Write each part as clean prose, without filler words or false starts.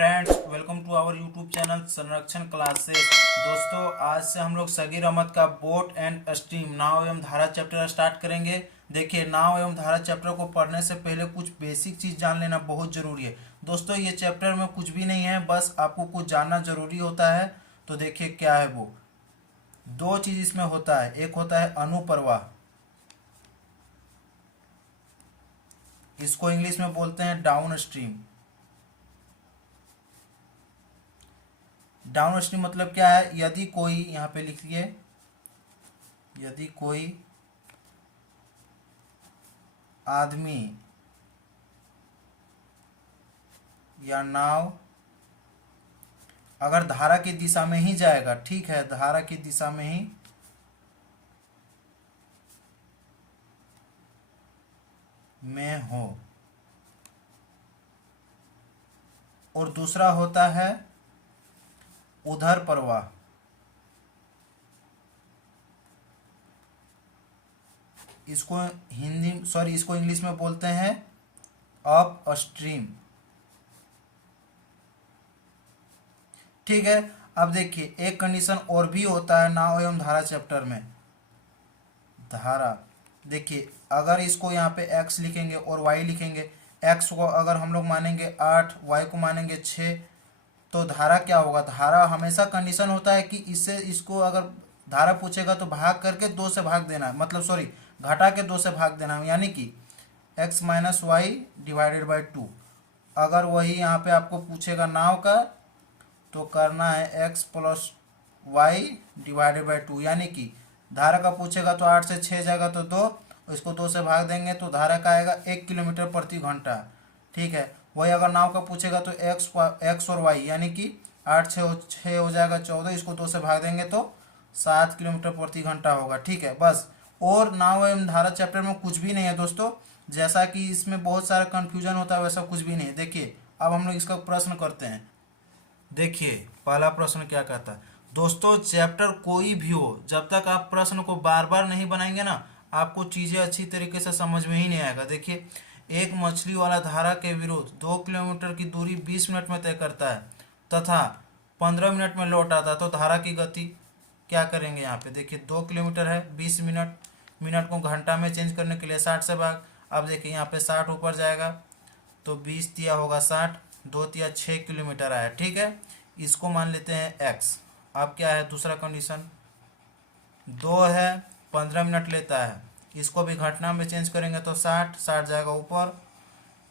Friends, welcome to our YouTube channel Sanrakshan classes. दोस्तों, आज से हम लोग सगीर अहमद का बोट एंड स्ट्रीम नाव एवं धारा चैप्टर स्टार्ट करेंगे। देखिए, नाव एवं धारा चैप्टर को पढ़ने से पहले कुछ बेसिक चीज़ जान लेना बहुत ज़रूरी है। दोस्तों, ये चैप्टर में कुछ भी नहीं है, बस आपको कुछ जानना ज़रूरी होता है। तो देखिए क्या है वो। दो चीज़ इसमें होता है, एक होता है अनुप्रवाह, इसको इंग्लिश में बोलते हैं डाउन स्ट्रीम। डाउन स्ट्रीम मतलब क्या है? यदि कोई, यहाँ पे लिखिए, यदि कोई आदमी या नाव अगर धारा की दिशा में ही जाएगा, ठीक है, धारा की दिशा में ही में हो, और दूसरा होता है उधर प्रवाह। इसको इसको इंग्लिश में बोलते हैं अप स्ट्रीम। ठीक है। अब देखिए, एक कंडीशन और भी होता है नाव एवं धारा चैप्टर में। धारा, देखिए, अगर इसको यहाँ पे x लिखेंगे और y लिखेंगे, x को अगर हम लोग मानेंगे 8, y को मानेंगे 6, तो धारा क्या होगा? धारा हमेशा कंडीशन होता है कि इससे इसको अगर धारा पूछेगा तो भाग करके 2 से भाग देना है, मतलब सॉरी, घटा के 2 से भाग देना है, यानी कि x minus Y divided by 2। अगर वही यहाँ पे आपको पूछेगा नाव का, तो करना है x plus Y divided by 2, यानी कि धारा का पूछेगा तो 8 से 6 जाएगा तो 2, इसको 2 से भाग देंगे तो धारा का आएगा 1 किलोमीटर प्रति घंटा। ठीक है। वही अगर नाव का पूछेगा तो एक्स और वाई, यानी कि 8 6 हो जाएगा 14, इसको 2 से भाग देंगे तो 7 किलोमीटर प्रति घंटा होगा। ठीक है, बस। और नाव एवं धारा चैप्टर में कुछ भी नहीं है दोस्तों, जैसा कि इसमें बहुत सारा कन्फ्यूजन होता है वैसा कुछ भी नहीं है। देखिए, अब हम लोग इसका प्रश्न करते हैं। देखिए, पहला प्रश्न क्या कहता है। दोस्तों, चैप्टर कोई भी हो, जब तक आप प्रश्न को बार बार नहीं बनाएंगे ना, आपको चीज़ें अच्छी तरीके से समझ में ही नहीं आएगा। देखिए, एक मछली वाला धारा के विरुद्ध 2 किलोमीटर की दूरी 20 मिनट में तय करता है तथा 15 मिनट में लौट आता है, तो धारा की गति क्या करेंगे? यहाँ पे देखिए, 2 किलोमीटर है, 20 मिनट, मिनट को घंटा में चेंज करने के लिए 60 से भाग। अब देखिए, यहाँ पे 60 ऊपर जाएगा तो 20 तिया होगा 60, 2 तिया 6 किलोमीटर आया। ठीक है, इसको मान लेते हैं x। अब क्या है दूसरा कंडीशन? 2 है, 15 मिनट लेता है, इसको भी घटना में चेंज करेंगे तो 60 जाएगा ऊपर,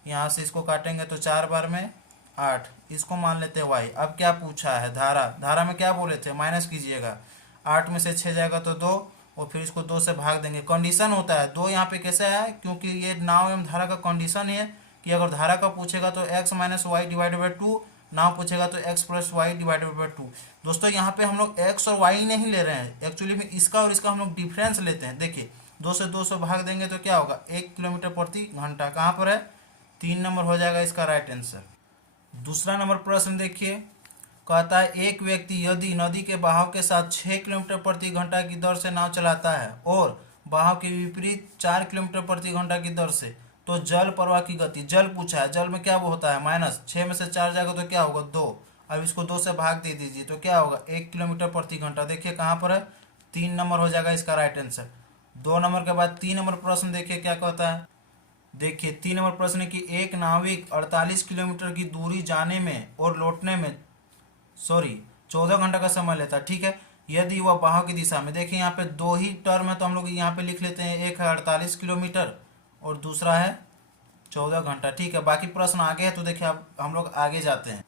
यहाँ से इसको काटेंगे तो 4 बार में 8, इसको मान लेते हैं y। अब क्या पूछा है? धारा। धारा में क्या बोले थे? माइनस कीजिएगा, 8 में से 6 जाएगा तो 2, और फिर इसको 2 से भाग देंगे। कंडीशन होता है 2, यहाँ पे कैसे आया? क्योंकि ये नाव एवं धारा का कंडीशन है कि अगर धारा का पूछेगा तो x minus Y divided by 2, नाव पूछेगा तो x plus Y divided by 2। दोस्तों, यहाँ पे हम लोग x और y नहीं ले रहे हैं, एक्चुअली में इसका और इसका हम लोग डिफरेंस लेते हैं। देखिए, 2 से 200 भाग देंगे तो क्या होगा? 1 किलोमीटर प्रति घंटा। कहाँ पर है? 3 नंबर हो जाएगा इसका राइट आंसर। दूसरा नंबर प्रश्न देखिए, कहता है एक व्यक्ति यदि नदी के बहाव के साथ 6 किलोमीटर प्रति घंटा की दर से नाव चलाता है और बहाव के विपरीत 4 किलोमीटर प्रति घंटा की दर से, तो जल प्रवाह की गति, जल पूछा है, जल में क्या वो होता है? माइनस, 6 में से 4 जाएगा तो क्या होगा? 2। अब इसको 2 से भाग दे दीजिए तो क्या होगा? 1 किलोमीटर प्रति घंटा। देखिए कहाँ पर है? 3 नंबर हो जाएगा इसका राइट आंसर। 2 नंबर के बाद 3 नंबर प्रश्न देखिए क्या कहता है। देखिए, 3 नंबर प्रश्न की एक नाविक 48 किलोमीटर की दूरी जाने में और लौटने में 14 घंटा का समय लेता है। ठीक है, यदि वह बहाव की दिशा में, देखिए यहाँ पे 2 ही टर्म है तो हम लोग यहाँ पे लिख लेते हैं, एक है 48 किलोमीटर और दूसरा है 14 घंटा। ठीक है, बाकी प्रश्न आगे है तो देखिए अब हम लोग आगे जाते हैं।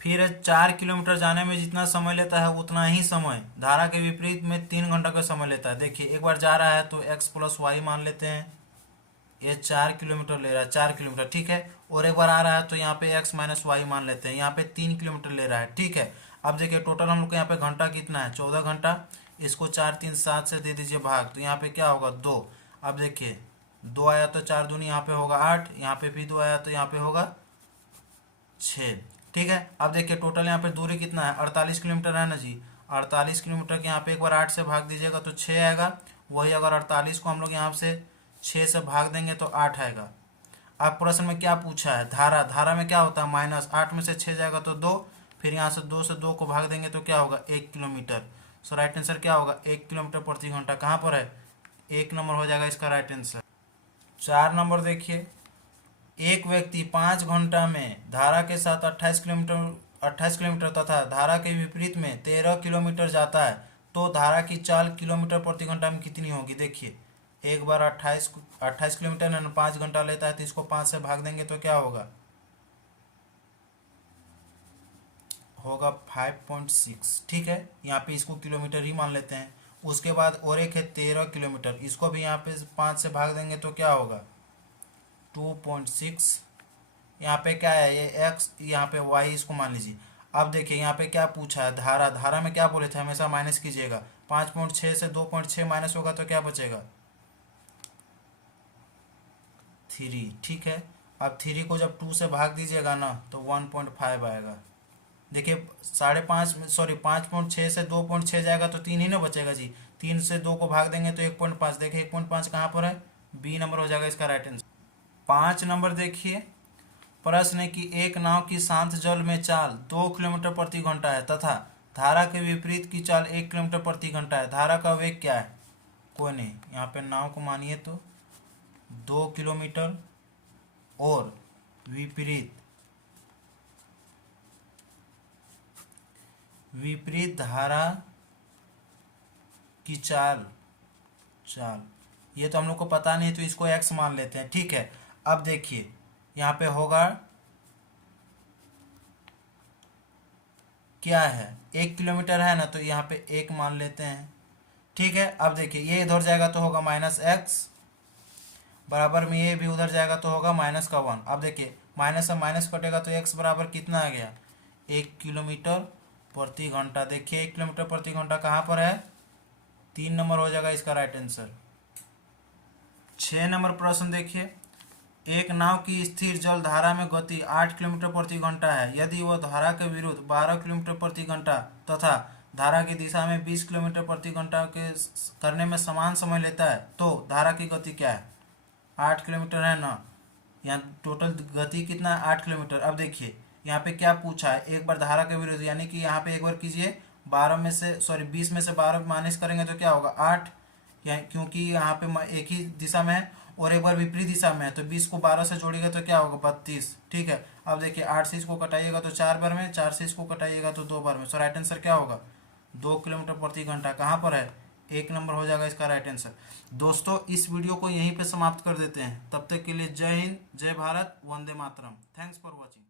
फिर 4 किलोमीटर जाने में जितना समय लेता है उतना ही समय धारा के विपरीत में 3 घंटा का समय लेता है। देखिए, एक बार जा रहा है तो x प्लस वाई मान लेते हैं, ये 4 किलोमीटर ले रहा है, 4 किलोमीटर। ठीक है, और एक बार आ रहा है तो यहाँ पे x माइनस वाई मान लेते हैं, यहाँ पे 3 किलोमीटर ले रहा है। ठीक है, अब देखिए टोटल हम लोग को यहाँ पे घंटा कितना है? 14 घंटा। इसको 4 3 7 से दे दीजिए भाग, तो यहाँ पे क्या होगा? 2। अब देखिए, 2 आया तो 4 दूनी यहाँ पे होगा 8, यहाँ पे भी 2 आया तो यहाँ पे होगा 6। ठीक है, अब देखिए टोटल यहाँ पे दूरी कितना है? 48 किलोमीटर है ना जी। 48 किलोमीटर के यहाँ पे एक बार 8 से भाग दीजिएगा तो 6 आएगा। वही अगर 48 को हम लोग यहाँ से 6 से भाग देंगे तो 8 आएगा। अब प्रश्न में क्या पूछा है, धारा, धारा में क्या होता है माइनस, 8 में से 6 जाएगा तो 2, फिर यहाँ से 2 से 2 को भाग देंगे तो क्या होगा 1 किलोमीटर। सो राइट आंसर क्या होगा 1 किलोमीटर प्रति घंटा। कहाँ पर है, 1 नंबर हो जाएगा इसका राइट आंसर। 4 नंबर देखिए, एक व्यक्ति 5 घंटा में धारा के साथ 28 किलोमीटर तथा धारा के विपरीत में 13 किलोमीटर जाता है, तो धारा की चाल किलोमीटर प्रति घंटा में कितनी होगी। देखिए एक बार 28 किलोमीटर है ना, 5 घंटा लेता है, तो इसको 5 से भाग देंगे तो क्या होगा 5.6। ठीक है, यहाँ पे इसको किलोमीटर ही मान लेते हैं। उसके बाद और एक है 13 किलोमीटर, इसको भी यहाँ पे 5 से भाग देंगे तो क्या होगा 2.6। यहाँ पे क्या है ये x, यहाँ पे y, इसको मान लीजिए। अब देखिए यहाँ पे क्या पूछा है, धारा, धारा में क्या बोले थे हमेशा माइनस कीजिएगा, 5.6 से 2.6 माइनस होगा तो क्या बचेगा 3। ठीक है, अब 3 को जब 2 से भाग दीजिएगा ना तो 1.5 आएगा। देखिए 5.6 से 2.6 जाएगा तो 3 ही ना बचेगा जी, 3 से 2 को भाग देंगे तो 1.5। देखिए 1.5 कहाँ पर है, बी नंबर हो जाएगा इसका राइट आंसर। 5 नंबर देखिए, प्रश्न है कि एक नाव की शांत जल में चाल 2 किलोमीटर प्रति घंटा है तथा धारा के विपरीत की चाल 1 किलोमीटर प्रति घंटा है, धारा का वेग क्या है। कोई नहीं, यहाँ पे नाव को मानिए तो 2 किलोमीटर और विपरीत धारा की चाल ये तो हम लोग को पता नहीं, तो इसको x मान लेते हैं। ठीक है, अब देखिए यहाँ पे होगा क्या है 1 किलोमीटर है ना, तो यहाँ पे 1 मान लेते हैं। ठीक है, अब देखिए ये इधर जाएगा तो होगा -x, बराबर में ये भी उधर जाएगा तो होगा -1। अब देखिए माइनस से माइनस कटेगा तो x बराबर कितना आ गया 1 किलोमीटर प्रति घंटा। देखिए 1 किलोमीटर प्रति घंटा कहाँ पर है, 3 नंबर हो जाएगा इसका राइट आंसर। 6 नंबर प्रश्न देखिए, एक नाव की स्थिर जल धारा में गति 8 किलोमीटर प्रति घंटा है, यदि वह धारा के विरुद्ध 12 किलोमीटर प्रति घंटा तथा धारा की दिशा में 20 किलोमीटर प्रति घंटा के करने में समान समय लेता है, तो धारा की गति क्या है। 8 किलोमीटर है ना, यहाँ टोटल गति कितना है 8 किलोमीटर। अब देखिए यहाँ पे क्या पूछा है, एक बार धारा के विरुद्ध, यानी कि यहाँ पे एक बार कीजिए 20 में से 12 माइनस करेंगे तो क्या होगा 8, क्योंकि यहाँ पे एक ही दिशा में है और एक बार विपरीत दिशा में है, तो 20 को 12 से जोड़िएगा तो क्या होगा 32। ठीक है, अब देखिए 8 से इसको कटाइएगा तो 4 बार में, 4 से इसको कटाइएगा तो 2 बार में। सो राइट आंसर क्या होगा 2 किलोमीटर प्रति घंटा। कहाँ पर है 1 नंबर हो जाएगा इसका राइट आंसर। दोस्तों इस वीडियो को यहीं पे समाप्त कर देते हैं, तब तक के लिए जय हिंद, जय भारत, वंदे मातरम। Thanks for watching.